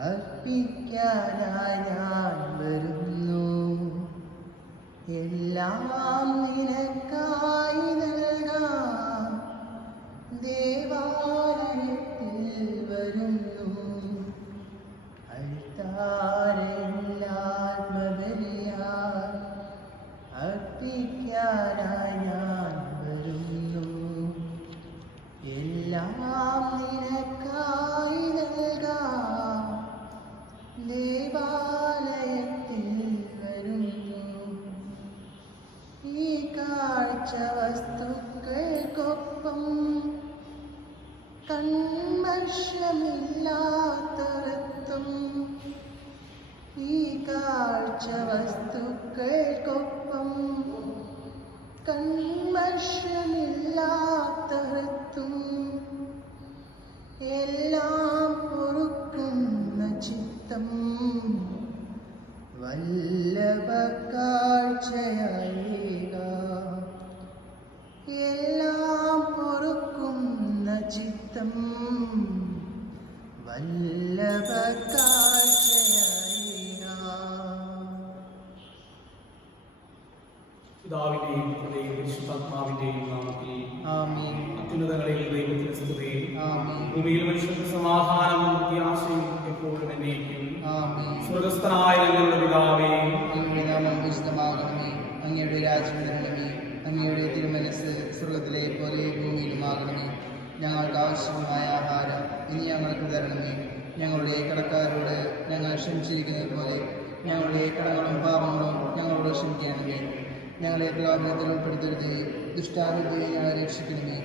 അർപ്പിക്കാനായി ഞാൻ വരുന്നു. എല്ലാം നിനക്കായി നൽകാം. ദേവാലയത്തിൽ വരുന്നു. അൾത്താരയിൽ ആത്മബലിയായി അർപ്പിക്കാനായി ഞാൻ വരുന്നു. എല്ലാം നിനക്കായി നൽകാം. ദേവാലയത്തിൽ വരുന്നു. ഈ കാഴ്ച വസ്തുക്കൾക്കൊപ്പം കന്മഷമില്ലാത്തവത്വം. ഈ കാഴ്ച വസ്തുക്കൾക്കൊപ്പം കന്മഷമില്ലാത്തവത്വം. എല്ലാം പൊറുക്കുന്ന ചിത്തം വല്ലഭ കാഴ്ചയായിക. എല്ലാം പൊറുക്കുന്ന ചിത്തം വല്ലഭ കാഴ്ചയായിക. പിതാവിന്റെയും പുത്രന്റെയും പരിശുദ്ധാത്മാവിന്റെയും നാമത്തിൽ ആമേൻ. അത്യുന്നതങ്ങളിൽ ദൈവത്തിന് സ്തുതി. ആമേൻ. ഭൂമിയിൽ മനുഷ്യർക്ക് സമാധാനവും പ്രത്യാശയും എപ്പോഴും എന്നേക്കും. ആമേൻ. സ്വർഗ്ഗസ്ഥനായ ഞങ്ങളുടെ പിതാവേ, അങ്ങയുടെ നാമം വിശുദ്ധമാകണമേ. അങ്ങയുടെ രാജ്യം വരണമേ. അങ്ങയുടെ തിരുമനസ് സ്വർഗ്ഗത്തിലെ പോലെ ഭൂമിയിലുമാകണമേ. ഞങ്ങൾക്ക് ആവശ്യമായ ആഹാരം ഇനി ഞങ്ങൾക്ക് തരണമേ. ഞങ്ങളുടെ കടക്കാരോട് ഞങ്ങൾ ക്ഷമിച്ചിരിക്കുന്നത് പോലെ ഞങ്ങളുടെ കടങ്ങളും പാപങ്ങളും ഞങ്ങളോട് ക്ഷമിക്കണമേ. ഞങ്ങളെ പ്രലോഭനത്തിൽ ഉൾപ്പെടുത്തരുത്. ദുഷ്ടാരൂപയെ ഞങ്ങളെ രക്ഷിക്കണമേ.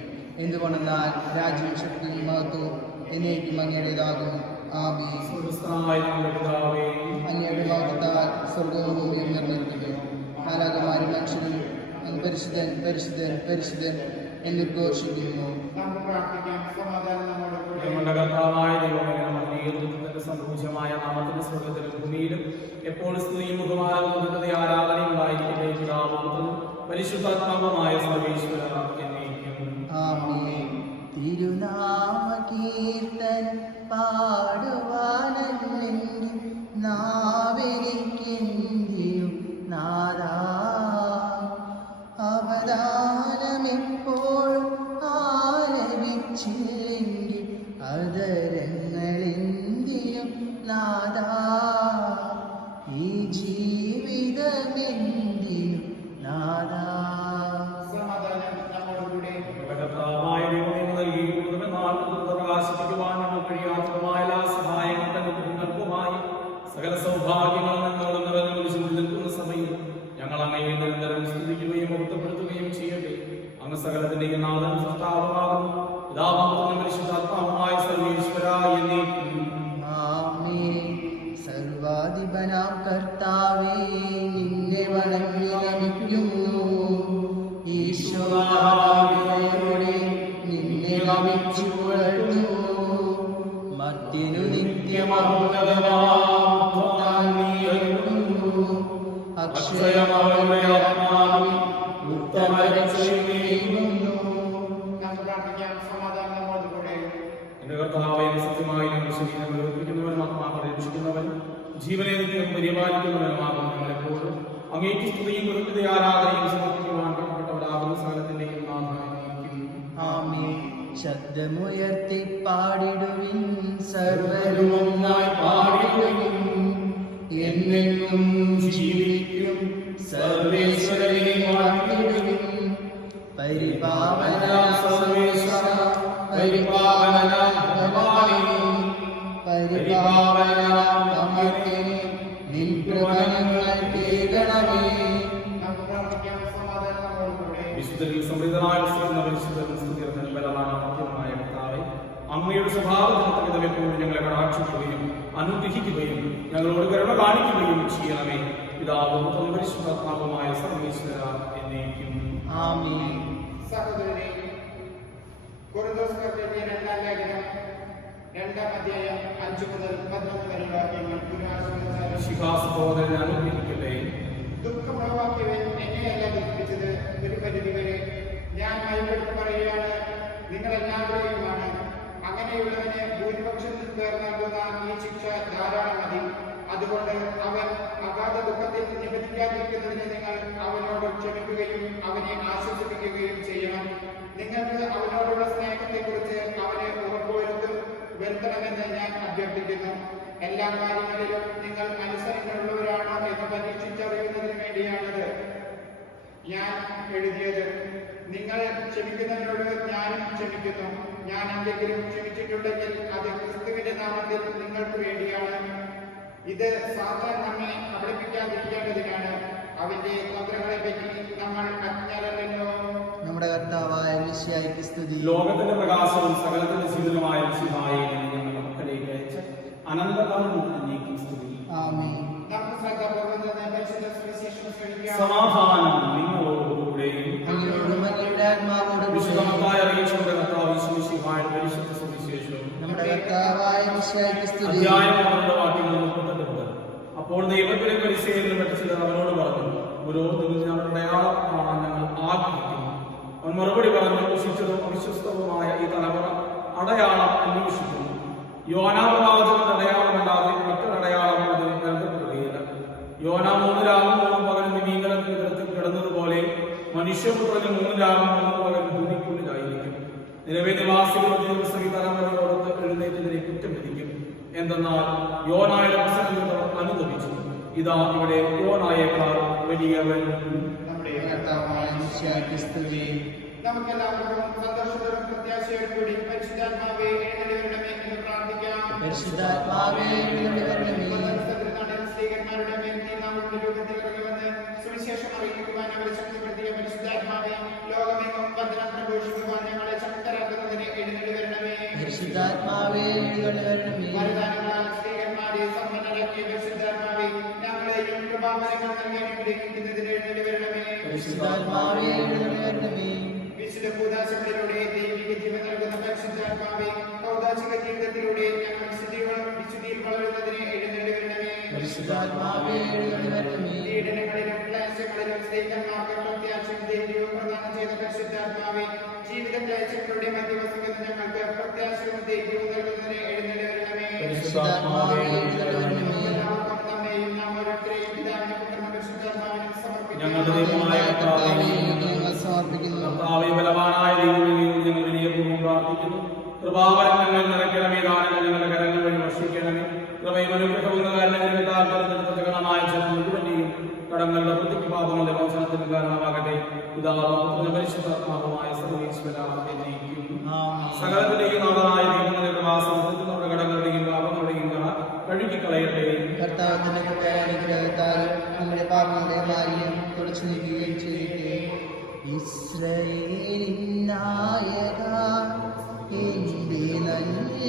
എന്തുകൊണ്ടെന്നാൽ രാജ്യവും ശക്തിയും മഹത്വവും എന്നേക്കും അങ്ങയുടേതാകും. ആമേൻ. സ്വർഗ്ഗസ്ഥനായ ഞങ്ങളുടെ പിതാവേ, അങ്ങയുടെ മഹത്വത്താൽ സ്വർഗവും ഭൂമിയും നിറഞ്ഞിരിക്കുന്നു. മാലാഖമാരും മനുഷ്യരും അങ്ങ് പരിശുദ്ധൻ പരിശുദ്ധൻ പരിശുദ്ധൻ എന്ന് ഘോഷിക്കുന്നു. ഞങ്ങളുടെ കർത്താവായ ദൈവമേ, നമ്മുടെ ദൈവത്തിന്റെ സമ്പൂജ്യമായ നാമത്തിന് സ്വർഗ്ഗത്തിലും ഭൂമിയിലും എപ്പോഴും സ്തുതിയും ബഹുമാനവും ആരാധനയും ഉണ്ടായിരിക്കട്ടെ. പിതാവും പുത്രനും പരിശുദ്ധാത്മാവുമായ സർവ്വേശ്വര എന്നേക്കും. ആമേൻ. തിരുനാമ കീർത്തൻ പാടുവാനല്ലെങ്കിൽ നാവെനിക്കെന്തിയും നാദാ. അവദാനമെപ്പോഴും ആലപിച്ചില്ലെങ്കിൽ അതരങ്ങളെന്തിയും നാദാ. ഈ ജീവിതമെന്തിയും നാദാ. കർത്താവായ ദൈവമേ, നൽകിയിരിക്കുന്ന നാൾക്കുള്ള പ്രകാശിപ്പിക്കുവാൻ ഞങ്ങൾ കഴിയാത്തതുമായ എല്ലാ സഹായങ്ങളുടെ അനുഗ്രഹങ്ങൾക്കുമായി സകല സൗഭാഗ്യങ്ങളും ഞങ്ങളോട് നിറഞ്ഞു വിളിച്ചു നിൽക്കുന്ന സമയം ഞങ്ങൾ അങ്ങയെ നിരന്തരം സ്തുതിക്കുകയും മുക്തപ്പെടുത്തുകയും ചെയ്യട്ടെ. അങ്ങ് സകലത്തിന്റെയും നാഥൻ സൃഷ്ടാവുമാകുന്നു. പിതാവും പുത്രനും പരിശുദ്ധാത്മാവുമായ സർവ്വേശ്വര എന്നേക്കും. ആമേൻ. സർവാധിപനാം കർത്താവേ, നിന്നെ വണങ്ങി നമിക്കുന്നു. ഈശോയോടെ നിന്നെ നമിച്ചു പുകഴ്ത്തുന്നു. മർത്യനു നിത്യമൗന്നതമാകുന്നു. അക്ഷയമവരുടെ ആത്മാവിൽ ഉത്തമരക്ഷയുന്നു. എന്റെ കർത്താവേ, സത്യമായി ഞങ്ങൾ ശരീരം പ്രവർത്തിക്കുന്നവനും ആത്മാക്കളെ രക്ഷിക്കുന്നവൻ ജീവനെ നിത്യം പരിപാലിക്കുന്നവനുമാകുന്നു. ഞങ്ങളെപ്പോഴും അങ്ങേക്ക് സ്തുതിയും കൃത്യത ആരാധനയും സമർപ്പിക്കുവാൻ കടപ്പെട്ടവരാകുന്ന സകലത്തിന്റെയും നാഥനായിരിക്കും. ആമേൻ. ശബ്ദമുയർത്തി പാടിടുവിൻ, സർവ്വരും ഒന്നായി പാടിടുവിൻ. എന്നെന്നും ജീവിക്കും സർവേശ്വരനെ വാഴ്ത്തിടുവിൻ. പരിപാവനാം സർവേശ്വര, പരിപാവനാം ഭഗവാനേ, പരിപാവനാം അമർത്യനേ, നിൻ കൃപ ഞങ്ങൾക്ക് കേൾക്കണമേ. വിശുദ്ധരിൽ സമൃദ്ധനായ ബലവാനായ കർത്താവേ, അങ്ങയുടെ സ്വഭാവത്തിന് എപ്പോഴും ഞങ്ങളെ കടാക്ഷിക്കുകയും അനുഗ്രഹിക്കുകയും ഞങ്ങളോട് കരുണ കാണിക്കുകയും ചെയ്യണമേ. പിതാവും പുത്രനും പരിശുദ്ധാത്മാവുമായ സർവ്വേശ്വര എന്നേക്കും. ആമേൻ. സഹോദരനെ, കൊരിന്തോസ്യർക്ക് എഴുതിയ രണ്ടാം ലേഖനം 2-ാം അധ്യായം 5 മുതൽ 11 വരെ വാക്യങ്ങൾ സഹോദരനെ അനുഗ്രഹിക്കട്ടെ. ദുഃഖമുളവാക്കിയവൻ എന്നെയല്ല ദുഃഖിപ്പിച്ചത്. ഒരു പരിധി വരെ ഞാൻ ഭയപ്പെടുത്തി പറയുകയാണ്, നിങ്ങളെല്ലാവരെയുമാണ്. അങ്ങനെയുള്ളവന് ഭൂരിപക്ഷത്തിൽ പേർ നൽകുന്ന ഈ ശിക്ഷ ധാരാളം മതി. അതുകൊണ്ട് അവൻ അഗാധ ദുഃഖത്തിൽ നിബന്ധിക്കാതിരിക്കുന്നതിന് നിങ്ങൾ അവനോട് ക്ഷമിക്കുകയും അവനെ ആശ്വസിപ്പിക്കുകയും ചെയ്യണം. നിങ്ങൾക്ക് അവനോടുള്ള സ്നേഹത്തെക്കുറിച്ച് അവനെ വരുത്തണമെന്ന് ഞാൻ അഭ്യർത്ഥിക്കുന്നു. എല്ലാ കാര്യങ്ങളിലും നിങ്ങൾ അനുസരണമുള്ളവരാണോ എന്ന് പരീക്ഷിച്ചറിയുന്നതിന് വേണ്ടിയാണത് ഞാൻ എഴുതിയത്. നിങ്ങൾ ക്ഷമിക്കുന്നവരോട് ഞാനും ക്ഷമിക്കുന്നു. ഞാൻ എന്തെങ്കിലും ക്ഷമിച്ചിട്ടുണ്ടെങ്കിൽ അത് ക്രിസ്തുവിന്റെ നാമത്തിൽ നിങ്ങൾക്ക് വേണ്ടിയാണ്. ഇത് സാത്താൻ നമ്മെ കബളിപ്പിക്കാതിരിക്കേണ്ടതിനാണ്. അവന്റെ തന്ത്രങ്ങളെ പറ്റി നമ്മൾ അജ്ഞരല്ലോ. നമ്മുടെ കർത്താവായ മിശിഹായ്ക്ക് സ്തുതി. ലോകത്തിന്റെ പ്രകാശവും സകലത്തിന്റെ ശീലമായ മിശിഹായെ ഞങ്ങളുടെ മക്കളിലേക്ക് അയച്ച് അനന്തകാലം നീക്കി സ്തുതി. ആമേൻ. നമുക്ക് ശ്രദ്ധാപൂർവ്വം തന്നെ പരിശുദ്ധ സുവിശേഷം ശ്രവിക്കാം. സമാധാനം നിങ്ങളോടുകൂടെ. അങ്ങയോടും അങ്ങയുടെ ആത്മാവോടും വിശുദ്ധമായ അറിയിച്ചുകൊണ്ട് കർത്താവ് മിശിഹായുടെ പരിശുദ്ധ സുവിശേഷം നമ്മുടെ കർത്താവായ മിശിഹായ്ക്ക് സ്തുതി. അധ്യായം 12 വാക്യങ്ങൾ 38. അപ്പോൾ ദൈവത്തിലെ പരിശീലനം പെട്ട ചിലർ അവനോട് പറഞ്ഞു, ഗുരുവിൽ ഞങ്ങളുടെ അടയാളം കാണാൻ ഞങ്ങൾ ആഗ്രഹിക്കുന്നു. അവൻ മറുപടി പറഞ്ഞു, ദുഷിച്ചതും അവിശ്വസ്തവുമായ ഈ തലമുറ അടയാളം അന്വേഷിക്കുന്നു. യോനാപ്രവാചകന്റെ അടയാളമല്ലാതെ മറ്റൊരടയാളം അതിന് നൽകപ്പെടുകയില്ല. യോന 3 രാവും 3 പകലും മീൻകലത്തിൽ കിടന്നതുപോലെ മനുഷ്യപുത്രന് 3 രാവും 3 പകലും ഭൂമിക്കുള്ളിലായിരിക്കും. നിലവിലെ നിവാസികളുടെ ദിവസം ഈ തലമുറയോടൊത്ത് എഴുന്നേറ്റതിനെ കുറ്റം വിധിക്കും. എന്തെന്നാൽ യോനായുടെ പ്രസംഗങ്ങൾ അനുദപിച്ചു. ഇതാ ഇവിടെ യോനായേക്കാൾ വലിയവൻ. നമ്മുടെ കർത്താവായ മിശിഹായ്ക്ക് സ്തുതി. നമുക്കെല്ലാവർക്കും സന്തോഷത്തോടും പ്രത്യാശയോടും കൂടി പരിശുദ്ധാത്മാവേ എഴുന്നള്ളിവരണമേ എന്ന് പ്രാർത്ഥിക്കാം. പരിശുദ്ധാത്മാവേ എഴുന്നള്ളിവരണമേ. സ്ത്രീകന്മാരുടെ മേൽ നീ നമ്മുടെ രൂപത്തിൽ ഇറങ്ങിവന്ന് സുവിശേഷം അറിയിക്കുവാൻ അവരെ ശക്തിപ്പെടുത്തിയ പരിശുദ്ധാത്മാവേ, ലോകമെങ്ങും വചനം പ്രഘോഷിക്കുവാൻ ഞങ്ങളെ ശക്തരാക്കുന്നതിന് എഴുന്നള്ളിവരണമേ. പരിശുദ്ധാത്മാവേ എഴുന്നള്ളിവരണമേ. വരദാനങ്ങളാൽ സ്ത്രീകന്മാരെ സമ്പന്നരാക്കിയ പരിശുദ്ധാത്മാവേ, ഞങ്ങളെയും കൃപാവരങ്ങൾ നൽകി അനുഗ്രഹിക്കുന്നതിന് എഴുന്നള്ളിവരണമേ. പരിശുദ്ധാത്മാവേ എഴുന്നള്ളിവരണമേ. വിശുദ്ധ കൂദാശകളിലൂടെ ദൈവിക ജീവൻ നൽകുന്ന പരിശുദ്ധാത്മാവേ, കൗദാശിക ജീവിതത്തിലൂടെ ഞങ്ങൾ വിശുദ്ധിയിൽ വളരുന്നതിന് എഴുന്നള്ളിവരണമേ. പരിശുദ്ധാത്മാവേ എഴുന്നള്ളിവരണമേ. പീഡനങ്ങളിലും ക്ലേശങ്ങളിലും സ്ത്രീകന്മാർക്ക് പ്രത്യാശയും ധൈര്യവും പ്രദാനം ചെയ്ത പരിശുദ്ധാത്മാവേ, ജീവിത ക്ലേശങ്ങളുടെ മധ്യവസിക്കുന്ന ഞങ്ങൾക്ക് പ്രത്യാശയും ധൈര്യവും നൽകുന്നതിന് എഴുന്നള്ളിവരണമേ. പരിശുദ്ധാത്മാവേ എഴുന്നള്ളിവരണമേ. എല്ലാവർക്കും നമ്മെയും നാം ഓരോരുത്തരെയും പിതാവിനും പുത്രനും പരിശുദ്ധാത്മാവിനും ഞങ്ങളുടെ സമർപ്പിക്കുന്നു. ദൈവമായ കർത്താവേ, ഞങ്ങൾ സമർപ്പിക്കുന്നു. കർത്താവേ, ബലവാനായ ദൈവമേ, ഞങ്ങൾ വിനയപൂർവ്വം പ്രാർത്ഥിക്കുന്നു. കൃപാവരങ്ങൾ നിറയ്ക്കണമേ. ദാനങ്ങൾ ഞങ്ങളുടെ കരങ്ങൾ വഴി വർഷിക്കണമേ. കൃപയും അനുഗ്രഹവും കാരണങ്ങളുടെ ജനമായ ജനം മുഴുവനെയും കടങ്ങളുടെ വൃത്തിക്ക് പാപങ്ങളുടെ മോചനത്തിന് കാരണമാകട്ടെ. പിതാവും പരിശുദ്ധാത്മാവുമായ സർവ്വേശ്വരാ എന്നേക്കും. സകലത്തിന്റെയും നാഥനായ ദൈവങ്ങളുടെ കൃപാസനത്തിൽ നമ്മുടെ കടങ്ങളുടെയും പാപങ്ങളുടെയും കഴുകിക്കളയട്ടെ. കർത്താവിന്റെ കൃപയാനുഗ്രഹത്താൽ നമ്മുടെ പാപങ്ങളുടെ മാലിന്യം തുടച്ചു നീക്കുകയും ചെയ്തിട്ട് ഇസ്രായേലിൻ നായകാ, എന്റെ നല്ല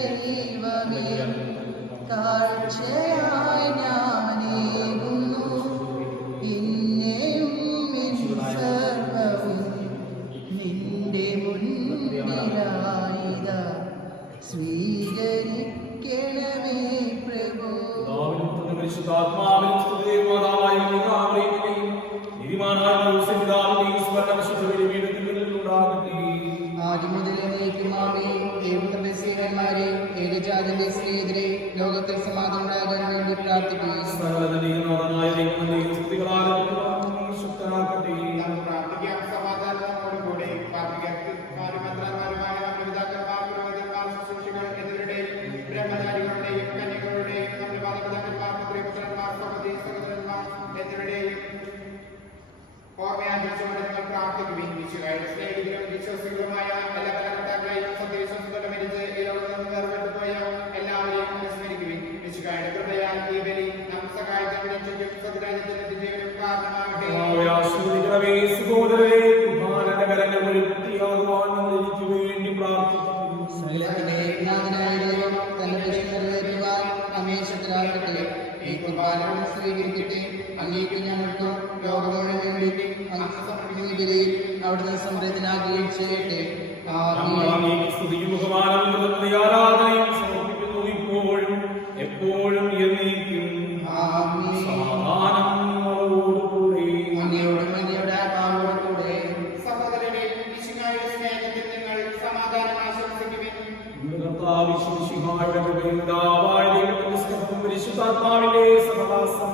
ദൈവമേ, കാഴ്ചയായി ഞാനേകുന്നു എന്നെയും എൻ സർവ്വവും നിന്റെ മുന്നിലായിതാ, സ്വീകരിക്കണമേ പ്രഭു. പരിശുദ്ധാത്മാവിനും സ്തുതിയും മാതാവായ കന്യകാമറിയത്തിന്റെയും നീതിമാനായ ഔസേപിതാവിന്റെയും സ്മരണശുദ്ധയുടെ പീഠത്തിനുണ്ടാകട്ടെ. ആദ്യം മുതൽ എന്നേക്കുമാമേ. ദൈവത്തിന്റെ സ്നേഹന്മാരെ, ഏകജാതന്റെ സ്നേഹിതരെ, ലോകത്തിൽ സമാധാനം ഉണ്ടാകാൻ വേണ്ടി പ്രാർത്ഥിക്കുകയും സകലത്തിന്റെയും നാഥനായ ദൈവത്തിന്റെയും സ്തുതികളാൽ ശക്തനാക്കട്ടെ. നമുക്ക് പ്രാർത്ഥിക്കാം. സമാധാനം നമ്മോടുകൂടെ. പാപികന്മാരും മെത്രാന്മാരുമായ നമ്മുടെ പിതാക്കന്മാർ, പുരോഹിതന്മാർ, ശുശ്രൂഷികൾ എന്നിവരുടെയും ബ്രഹ്മചാരികളുടെയും കന്യകളുടെയും നമ്മുടെ മാതാപിതാക്കന്മാർ, പുത്രന്മാർ, സഹോദരീ സഹോദരന്മാർ എന്നിവരുടെയും ഓർമ്മയാചരിച്ചുകൊണ്ട് നിങ്ങൾ പ്രാർത്ഥിക്കുകയും ഈശോയുടെ സ്നേഹിതരും വിശ്വസികളുമായ എല്ലാ കലകർത്താക്കളെയും സത്യവിശ്വാസത്തോടെ മരിച്ച് ഈ ലോകത്തിൽ നിന്ന് വേർപെട്ടു പോയ എല്ലാവരെയും അനുസ്മരിക്കുകയും ഈശോയുടെ കൃപയാൽ ഈ ബലി നമുക്ക് സഹായത്തിനും രക്ഷയ്ക്കും സത്യരാജ്യത്തിന് എത്തിച്ചേരും കാരണമാകട്ടെ. ആശ്വദിക്കണമേ സഹോദരരെ, കുർബാനയുടെ കരങ്ങൾ വഴി വൃത്തിയാകുവാൻ ഞങ്ങൾ എനിക്ക് വേണ്ടി പ്രാർത്ഥിക്കുന്നു. സകലത്തിന്റെ നാഥനായ ദൈവം തന്റെ വിശുദ്ധ നിറവേറ്റുവാൻ നമ്മെ ശക്തരാക്കട്ടെ. ഈ കുർബാനയോട് സ്വീകരിക്കട്ടെ. അങ്ങേക്ക് ഞങ്ങൾക്കും ലോകത്തോടെ വേണ്ടി അങ്ങ് സമർപ്പിക്കുന്ന ഈ ബലിയിൽ അവിടുന്ന് സംപ്രീതനാകുകയും ചെയ്യട്ടെ. ഞങ്ങൾ അങ്ങേക്ക് സ്തുതിയും ബഹുമാനവും ആരാധനയും സമർപ്പിക്കുന്നു, ഇപ്പോഴും എപ്പോഴും എന്നേക്കും. ആമേൻ. സമാധാനം നിങ്ങളോടുകൂടെ. അങ്ങയോടും അങ്ങയുടെ ആത്മാവോടും കൂടെ. സഹോദരരെ, ഈശോയുടെ സ്നേഹത്തിൽ നിങ്ങൾ സമാധാനം ആശംസിക്കുവിൻ. പരിശുദ്ധാത്മാവിന്റെ സഹവാസം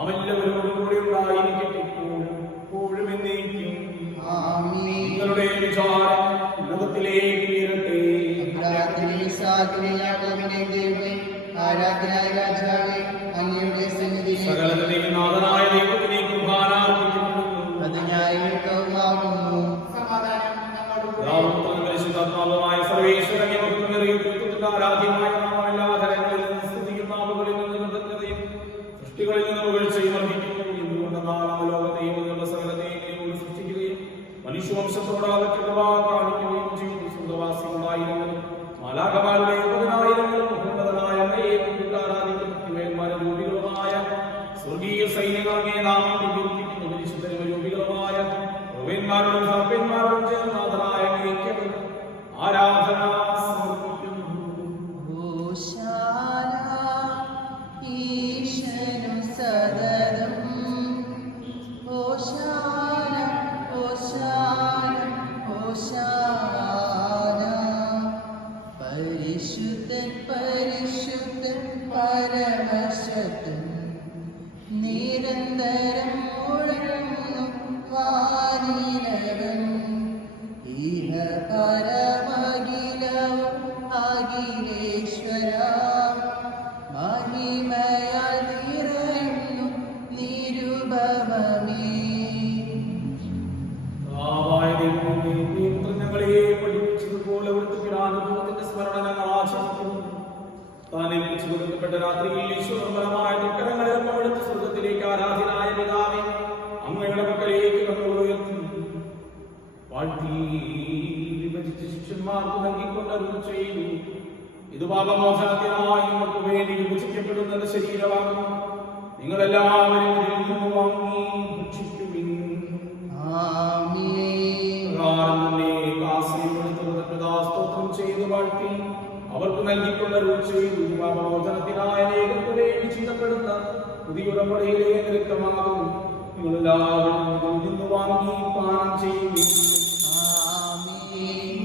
അവരെല്ലാവരോടും കൂടി ഉണ്ടായിരിക്കട്ടെ എപ്പോഴും എന്നേക്കും. നിങ്ങളുടെ വിചാരം ലോകത്തിലേക്ക് ഉയരട്ടെ. ആരാധനായ രാജാവേ, അങ്ങയുടെ സന്നിധിയിൽ സകലത്തിന്റെയും നാഥനായ ദൈവത്തിനെ കുർബാന അർപ്പിക്കപ്പെടുന്നു. അത് ന്യായയുക്തവുമാകുന്നു. സമാധാനം നമ്മോടുകൂടെ. ദൈവപുത്രനും പരിശുദ്ധാത്മാവുമായ സർവ്വേശ്വരനെ മഹത്വമേറിയ ആരാധ്യമായ നാമം എല്ലാ തരങ്ങളിൽ നിന്ന് സ്തുതിയും നാമങ്ങളിൽ നിന്ന് കൃതജ്ഞതയും സൃഷ്ടികളിൽ നിന്ന് പുകഴ്ചയും അർഹിക്കുന്നു. എന്തുകൊണ്ടെന്നാൽ ലോകത്തെയും അതിലുള്ള സകലത്തെയും സൃഷ്ടിക്കുകയും മനുഷ്യവംശത്തോട് അവയ്ക്ക് കൃപ കാണിക്കുകയും ചെയ്തു. സ്വർഗ്ഗവാസികളായിരങ്ങളും മാലാഖമാരുടെ 10,000 ഉന്നതനായ അങ്ങയെ മുന്നിട്ട് ആരാധിക്കുന്ന ഭക്തിമയന്മാരും രൂപികളുമായ സ്വർഗീയ സൈന്യങ്ങളെ നാമം പ്രകീർത്തിക്കുന്നു. പരിശുദ്ധരും രൂപികളുമായ പ്രവീന്മാരോടും സർപ്പന്മാരോടും ചേർന്നാഥനായ അങ്ങേക്ക് ആരാധന സമർപ്പിക്കുന്നു. ഹോശാന ഈശനും സദതം. ഹോശാന ഹോശാന ഹോശാന. പരിശുദ്ധൻ പരിശുദ്ധൻ പരമശക്തൻ. നിരന്തരം മുഴങ്ങുന്നു വാനിലവൻ. ഇഹ പരമഖിലവും അഖിലേശ്വര. മഹിമയാൽ നിറയുന്നു നിരുപമമേ. കർത്താവായ ദൈവമേ, ഞങ്ങളെ പഠിപ്പിച്ചതുപോലെ വൃത്തിപ്പിടാനുഭവത്തിന്റെ സ്മരണ ഞങ്ങൾ ആചരിക്കുന്നു. താൻ ഏൽപ്പിച്ചു കൊടുക്കപ്പെട്ട രാത്രിയിൽ ഈശ്വരപരമായ ദുഃഖങ്ങളെ പവിടുത്ത സ്വർഗ്ഗത്തിലേക്ക് ആരാധനായ പിതാവേ, അങ്ങയുടെ മക്കളിലേക്ക് കണ്ണുകൾ ഉയർത്തുന്നു. വാഴ്ത്തി വിഭജിച്ച് ശിഷ്യന്മാർക്ക് നൽകിക്കൊണ്ട് അരുൾ ചെയ്തു. ഇത് പാപമോചനത്തിനായി നിങ്ങൾക്ക് വേണ്ടി വിഭജിക്കപ്പെടുന്ന ശരീരമാകുന്നു. നിങ്ങളെല്ലാവരും ഇതിൽ നിന്ന് വാങ്ങി ഭക്ഷിക്കുവിൻ. സ്തോത്രം ചെയ്ത് വാഴ്ത്തി അവർക്ക് നൽകിക്കൊണ്ട് അരുൾ ചെയ്തു. പാപമോചനത്തിനായ അനേകർക്ക് വേണ്ടി ചിന്തപ്പെടുന്ന പുതിയുടമ്പടിയിലെ നൃത്തമാകുന്നു. നിങ്ങളെല്ലാവരും ഇതിൽ നിന്ന് വാങ്ങി പാനം ചെയ്യുവിൻ.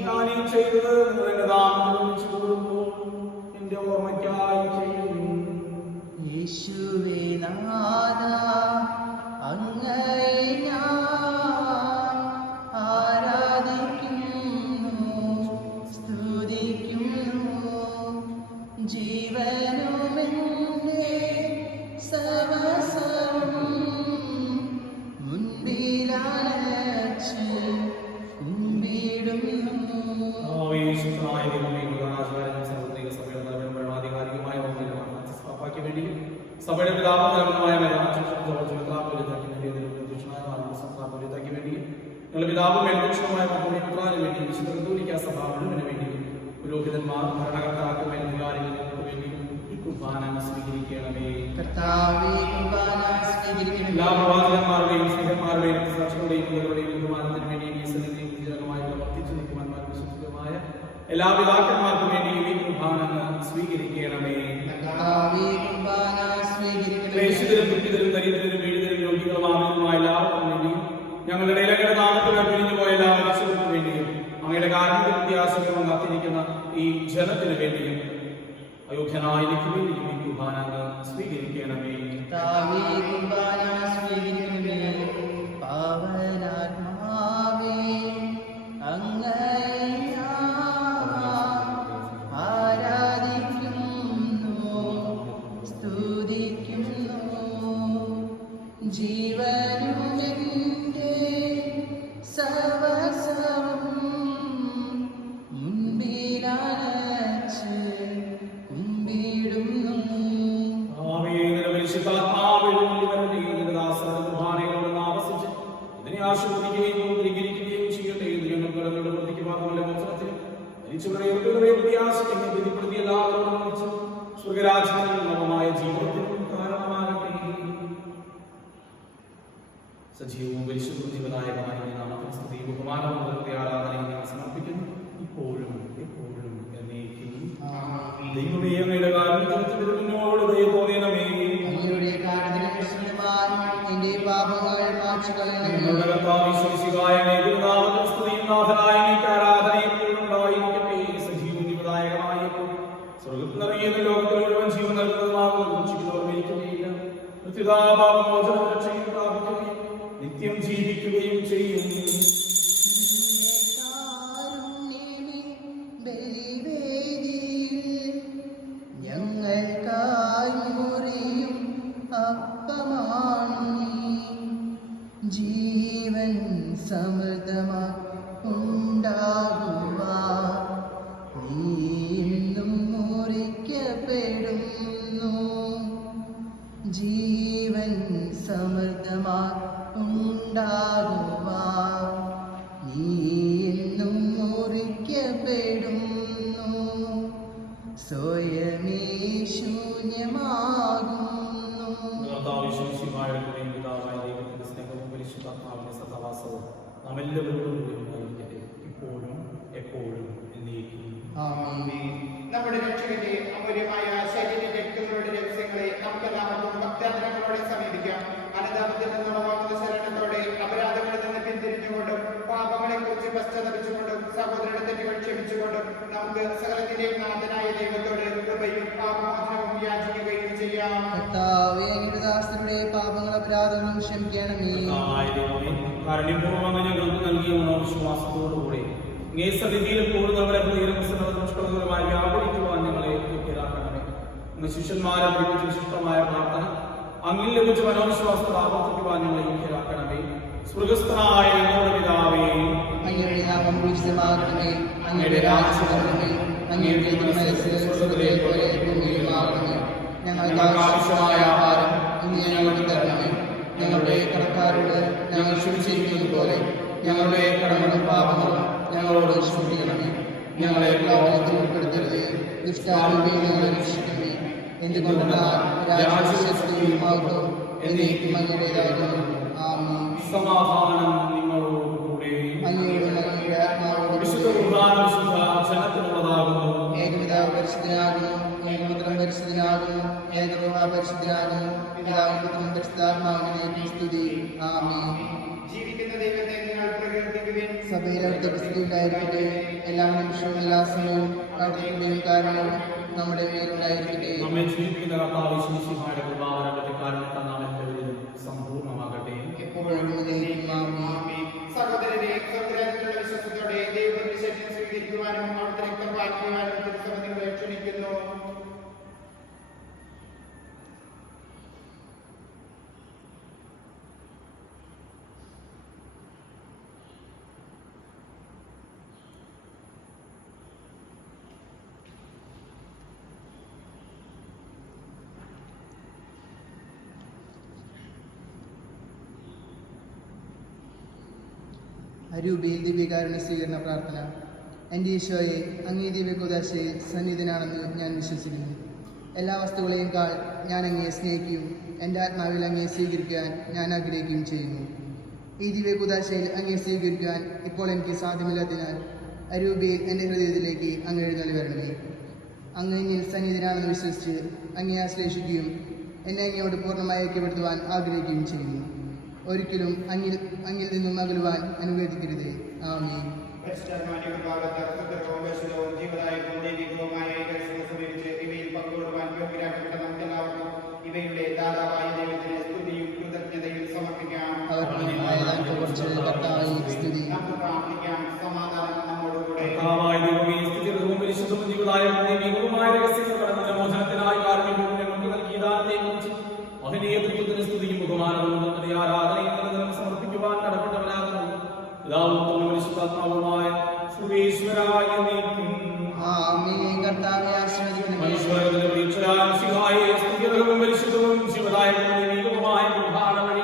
ഞാനീ ചെയ്തത് നിങ്ങൾ എന്റെ നാമത്തിൽ ഒന്നിച്ചു കൂടുമ്പോൾ എന്റെ ഓർമ്മയ്ക്കായി ചെയ്യുന്നു. യേശുവേ നാഥ, അങ്ങയെ ഞാൻ ആരാധിക്കുന്നു, സ്തുതിക്കുന്നു. ജീവനുമെന്റെ സർവ്വസ്വവും മുൻപിലണച്ച് കുമ്പിടുന്നു. ആവേശത്തിനായ ദൈവമേ, പ്രധാനാചാര്യനും സാർവത്രിക സഭയുടെ തലവനും ഭരണാധികാരിയുമായ സഭയ്ക്ക് വേണ്ടി സഭയുടെ പിതാവുമായ ഞങ്ങളുടെ പിതാവും മേൽപക്ഷവുമായ പുത്രാന് വേണ്ടി വിശുദ്ധ കത്തോലിക്ക സഭ മുഴുവന് വേണ്ടിയും പുരോഹിതന്മാർ ഭരണകർത്താക്കൾ മേലധികാരികൾക്ക് വേണ്ടിയും ഈ കുർബാന സ്വീകരിക്കണമേ. എല്ലാ പ്രവാചകന്മാരുടെയും സ്നേഹന്മാരുടെയും സാക്ഷികളുടെയും ബഹുമാനത്തിന് വേണ്ടിയും ഈ സന്നിധിയിൽ വിജയകരമായി പ്രവർത്തിച്ചു നിൽക്കുവാന്മാർ വിശ്വസിതമായ എല്ലാ പിതാക്കന്മാർക്കും വേണ്ടിയും ഈ കുർബാന സ്വീകരിക്കണമേ. ക്ലേശിതരും ദുഃഖിതരും ദരിദ്രരും പീഡിതരും രോഗികളുമായ എല്ലാവർക്കും വേണ്ടിയും ഞങ്ങളുടെ ഇടയിലെ നാമത്തിൽ പിരിഞ്ഞു പോയ എല്ലാ മനുഷ്യർക്കും വേണ്ടിയും അങ്ങയുടെ കാരുണ്യ വ്യത്യാസങ്ങളും കാത്തിരിക്കുന്ന ഈ ജനത്തിന് വേണ്ടിയും അയോഗ്യനായ എനിക്ക് വേണ്ടിയും ഈ കുർബാന സ്വീകരിക്കണമേ. പാവനാത്മാവേ, അങ്ങയെ ആരാധിക്കുന്നു, സ്തുതിക്കുന്നു. ജീവനുമെന്റെ സർവ്വസ്വവും മുൻപിലണച്ച് കുമ്പിടുന്നു. ആശീർവദിക്കുകയും പരിഹരിക്കുകയും ചെയ്യട്ടെ. ഞങ്ങൾക്ക് വൃത്തിക്ക് മാത്രമല്ല മോചനത്തിനും പ്രീതിപ്പെടുത്തി എല്ലാവരോടും സ്വർഗരാജ്യത്തിൽ നവമായ ജീവിതത്തിനും കാരണമാകട്ടെ. സജീവവും പരിശുദ്ധ ജീവനായകമായ നാമത്തിൽ സ്തുതിയും ബഹുമാനവും ആരാധനയും ഞാൻ സമർപ്പിക്കുന്നു, ഇപ്പോഴും എപ്പോഴും എന്നേക്കും. ദൈവമേ, അങ്ങയുടെ കാരുണ്യത്തിൽ മുന്നോട് ദയ തോന്നിയണമേ. എന്റെ പാപങ്ങൾ മാച്ചുകളെ ഞങ്ങളുടെ കർത്താവ് യേശുമിശിഹായ അങ്ങയുടെ നാമത്തിൽ സ്തുതിയും നാഥനായ അങ്ങേക്ക് ആരാധനയും ആമേൻ. നമ്മുടെ രക്ഷകന്റെ അമൂല്യമായ ശരീര രക്തങ്ങളുടെ രഹസ്യങ്ങളെ നമുക്കെല്ലാവർക്കും ഭക്താന്തരങ്ങളോടെ സമീപിക്കാം. അനുതാപത്തിൽ നിന്നുളവാകുന്ന ശരണത്തോടെ അപരാധങ്ങളിൽ നിന്ന് പിന്തിരിഞ്ഞുകൊണ്ടും പാപങ്ങളെ കുറിച്ച് പശ്ചാത്തപിച്ചുകൊണ്ടും സഹോദരന്റെ തെറ്റുകൾ ക്ഷമിച്ചുകൊണ്ടും നമുക്ക് സകലത്തിന്റെയും നാഥനായ ദൈവത്തോട് കൃപയും പാപമോചനവും യാചിക്കുകയും ചെയ്യാം. കർത്താവേ, അങ്ങയുടെ ദാസരുടെ പാപങ്ങൾ അപരാധങ്ങളും ക്ഷമിക്കണമേ. കർത്താവായ ദൈവമേ, കാരുണ്യപൂർവ്വം ഞങ്ങൾക്ക് നൽകിയ മനോവിശ്വാസത്തോടുകൂടി അങ്ങേ സന്നിധിയിൽ കൂടുന്നവരെ നിഷ്കളങ്കമായി വ്യാപരിക്കുവാൻ ഞങ്ങളെ യോഗ്യരാക്കണമേ. അങ്ങ് ശിഷ്യന്മാരെ പഠിപ്പിച്ച വിശിഷ്ടമായ പ്രാർത്ഥന അങ്ങിൽ ലഭിച്ച മനോവിശ്വാസത്തെ ആവർത്തിക്കുവാൻ ഞങ്ങളെ യോഗ്യരാക്കണമേ. സ്വർഗ്ഗസ്ഥനായ ഞങ്ങളുടെ പിതാവേ, അങ്ങയുടെ നാമം പൂജിതമാകണമേ. അങ്ങയുടെ രാജ്യം വരണമേ. അങ്ങയുടെ തിരുമനസ്സ് സ്വർഗ്ഗത്തിലെ പോലെ ഭൂമിയിലുമാകണമേ. ഞങ്ങൾക്ക് ആവശ്യമായ ആഹാരം ഇന്ന് ഞങ്ങൾക്ക് തരണമേ. ഞങ്ങളുടെ കടക്കാരോട് ഞങ്ങൾ ക്ഷമിച്ചിരിക്കുന്നത് പോലെ ഞങ്ങളുടെ കടങ്ങളും പാപങ്ങളും ഞങ്ങളോട് ക്ഷമിക്കണമേ. ഞങ്ങളെ പ്രലോഭനത്തിൽ ഉൾപ്പെടുത്തരുത്, ദുഷ്ടാരൂപിയിൽ ഞങ്ങളെ രക്ഷിക്കണമേ. എന്തുകൊണ്ടെന്നാൽ രാജ്യശക്തിയും മഹത്വവും എന്നേക്കും അങ്ങയുടേതാകുന്നു. ആമേൻ. സമാധാനം നിങ്ങളോടുകൂടെ. അങ്ങയുടെ അങ്ങയുടെ ആത്മാവോടും വിശുദ്ധ കുർബാന വിശുദ്ധ ജനത്തിനുള്ളതാകുന്നു. ഏകപിതാവ് പരിശുദ്ധനാകുന്നു, ഏകപുത്രൻ പരിശുദ്ധനാകുന്നു, ഏകരൂഹ പരിശുദ്ധനാകുന്നു. പിതാവിനും പുത്രനും പരിശുദ്ധാത്മാവിനും സ്തുതി. ആമേൻ. ജീവിക്കുന്ന ദൈവത്തെ നിങ്ങൾ പ്രകീർത്തിക്കുവിൻ. സഭയിലവിടുത്തെ പ്രസിദ്ധിയുണ്ടായിരിക്കട്ടെ. എല്ലാ നിമിഷവും എല്ലാ സമയവും അവിടുത്തെ കാരണവും നമ്മുടെ മേലുണ്ടായിരിക്കട്ടെ. നമ്മെ ജീവിക്കുന്ന കർത്താവ് യേശുമിശിഹായുടെ കൃപാവരത്തിന്റെ കാരണത്താൽ നാം എല്ലാവരിലും സമ്പൂർണ്ണമാകട്ടെ. എപ്പോഴും എന്നേക്കും. ആമേൻ. ആമേൻ. സഹോദരരെ, സ്വർഗ്ഗരാജ്യത്തിലുള്ള വിശ്വാസത്തോടെ ദൈവത്തിന്റെ ശരീരം സ്വീകരിക്കുവാനും അവിടുത്തെ രക്തം പാലിക്കുവാനും തിരുസഭ നിങ്ങളെ ക്ഷണിക്കുന്നു. അരൂപിയിൽ ദിവ്യകാരുണ്യ സ്വീകരണ പ്രാർത്ഥന. എൻ്റെ ഈശോയെ, അങ്ങേ ദിവ്യകുദാശയിൽ സന്നിധിനാണെന്ന് ഞാൻ വിശ്വസിക്കുന്നു. എല്ലാ വസ്തുക്കളെയുംക്കാൾ ഞാൻ അങ്ങയെ സ്നേഹിക്കുകയും എൻ്റെ ആത്മാവിൽ അങ്ങയെ സ്വീകരിക്കാൻ ഞാൻ ആഗ്രഹിക്കുകയും ചെയ്യുന്നു. ഈ ദിവ്യകുദാശയിൽ അങ്ങയെ സ്വീകരിക്കാൻ ഇപ്പോൾ എനിക്ക് സാധ്യമില്ലാത്തതിനാൽ അരൂപിയിൽ എൻ്റെ ഹൃദയത്തിലേക്ക് അങ്ങ് എഴുന്നള്ളി വരണമേ. അങ്ങ് എന്നിൽ സന്നിധിനാണെന്ന് വിശ്വസിച്ച് അങ്ങയെ ആശ്ലേഷിക്കുകയും എന്നെ അങ്ങയോട് പൂർണ്ണമായി ഐക്യപ്പെടുത്തുവാൻ ആഗ്രഹിക്കുകയും ചെയ്യുന്നു. ഒരിക്കലും അങ്ങിൽ നിന്നും അകലുവാൻ അനുവദിക്കരുത്. ആമേൻ. പരിശുദ്ധാത്മാവിന്റെ കൃപാവരത്താൽ സുന്ദരവും പരിശുദ്ധവും ജീവദായകവും ദൈവികവുമായ ഈ ദർശനം സമീപിച്ച് ഇവയിൽ പങ്കുകൊള്ളുവാൻ യോഗ്യരാക്കപ്പെട്ട നമുക്കെല്ലാവർക്കും ഇവയുടെ ദാതാവായ ദൈവത്തിന് സ്തുതിയും കൃതജ്ഞതയും സമർപ്പിക്കാം. നമുക്ക് പ്രാർത്ഥിക്കാം. സമാധാനം നമ്മോടുകൂടെ. കർത്താവായ ദൈവമേ, സ്തുതിയും പരിശുദ്ധവും ജീവദായകവും ദൈവികവുമായ രഹസ്യങ്ങൾ കടന്നുള്ള മോചനത്തിനായി കാരുണ്യപൂർവ്വം ഞങ്ങൾക്ക് നൽകിയ ദാനത്തെക്കുറിച്ച് മഹനീയ തൃത്വത്തിന് സ്തുതിയും ബഹുമാനവും നമ്മുടെ ആരാധനയും നിരന്തരം സമർപ്പിക്കുവാൻ കടപ്പെട്ടവരാകുന്നു. പിതാവും പുത്രനും പരിശുദ്ധാത്മാവുമായ സർവേശ്വരായ എന്നേക്കും. ആമേൻ. കർത്താവേ, ആശീർവദിക്കണമേ. മനുഷ്യരുടെ പ്രിയരായ മിശിഹായെ, സ്തുതിയും പരിശുദ്ധവും ജീവദായകവും ദൈവികവുമായ കുർബാന വഴി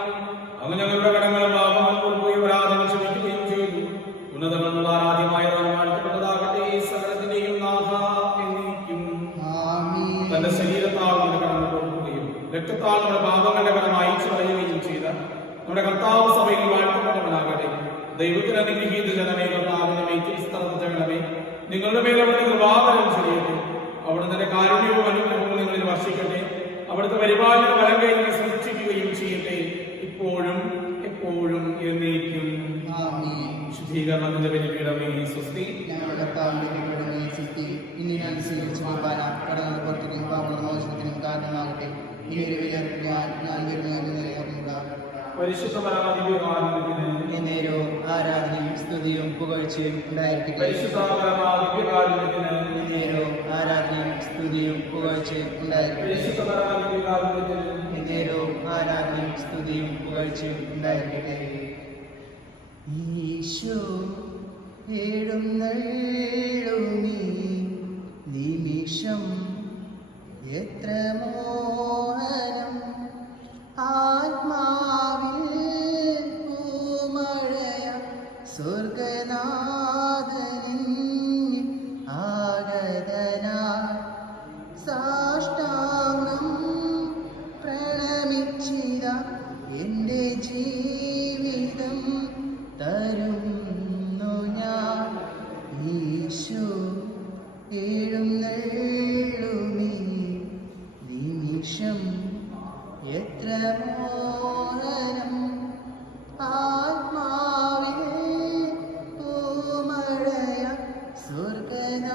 അങ്ങ് ഞങ്ങളുടെ കടങ്ങളും പാപങ്ങളും പൊറുക്കുകയും അപരാധങ്ങൾ ക്ഷമിക്കുകയും ചെയ്തു. ഉന്നതങ്ങളുള്ള ആരാധ്യമായ വാഴ്ത്തപ്പെട്ടതാകട്ടെ. സകലത്തിന്റെയും നാഥ എന്നേക്കും. ആമേൻ. തന്റെ ശരീരത്താൽ നമ്മുടെ കടങ്ങൾ പൊറുക്കുകയും രക്തത്താൽ നമ്മുടെ പാപങ്ങളുടെ കടം അയച്ചു കളയുകയും ചെയ്ത നമ്മുടെ കർത്താവ് സഭയിൽ വാഴ്ത്തപ്പെട്ടവനാകട്ടെ. ദൈവത്തിന് അനുഗ്രഹീത ജനമേ, കർത്താവിന്റെ മേറ്റിസ്തരണമേ, നിങ്ങളുടെ മേൽ അവിടുത്തെ കൃപാവരം ചൊരിയട്ടെ. അവിടുത്തെ കാരുണ്യവും അനുഗ്രഹവും നിങ്ങളിൽ വർഷിക്കട്ടെ. അവിടുത്തെ പരിപാലന വലം കൈകൾ സൂക്ഷിക്കുകയും ചെയ്യട്ടെ, ഇപ്പോഴും എപ്പോഴും എന്നേക്കും. ആമേൻ. ശുദ്ധീകരണത്തിന്റെ ബലിപീഠമേ സ്വസ്തി. ഞങ്ങളുടെ കർത്താവിന്റെ കൃപയുടെ സ്തുതി. ഇനി ഞാൻ സ്വീകരിച്ച കുർബാന കടങ്ങളുടെ പുറത്തിനും പാപങ്ങളുടെ മോചനത്തിനും കാരണമാകട്ടെ. ഇനി ഒരു വിലർപ്പിക്കാൻ ഞാൻ വരുന്നതെന്ന് നിലനിർത്തുക. പരിശുദ്ധ പരമാദിവ്യകാരുണ്യത്തിന് എന്നേരവും ആരാധനയും സ്തുതിയും പുകഴ്ചയും ഉണ്ടായിരിക്കട്ടെ. പരിശുദ്ധ പരമാദിവ്യകാരുണ്യത്തിന് എന്നേരവും ആരാധനയും സ്തുതിയും പുകഴ്ചയും ഉണ്ടായിരിക്കട്ടെ. പരിശുദ്ധ പരമാദിവ്യകാരുണ്യത്തിന് എന്നേരവും ആരാധനയും സ്തുതിയും പുകഴ്ചയും ഉണ്ടായിരിക്കട്ടെ. ഈശോ എഴുന്നള്ളുമീ നിമിഷം എത്ര മോഹനം, ആത്മാവിൽ പൂമഴയ സ്വർഗനാഥനിൽ ആഗതനായി സാഷ്ടാംഗം പ്രണമിച്ചിത എൻ്റെ ജീവിതം തരുന്നു ഞാൻ. ഈശോ എഴുന്നള്ളുമീ നിമിഷം എത്ര മോഹനം ആത്മാവിൽ പൂമഴയ സ്വർഗനാഥനിൽ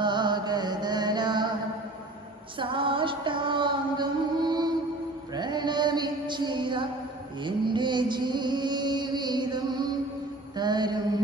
ആഗതന സാഷ്ടാംഗം പ്രണമിച്ചിര എൻ്റെ ജീവിതം തരും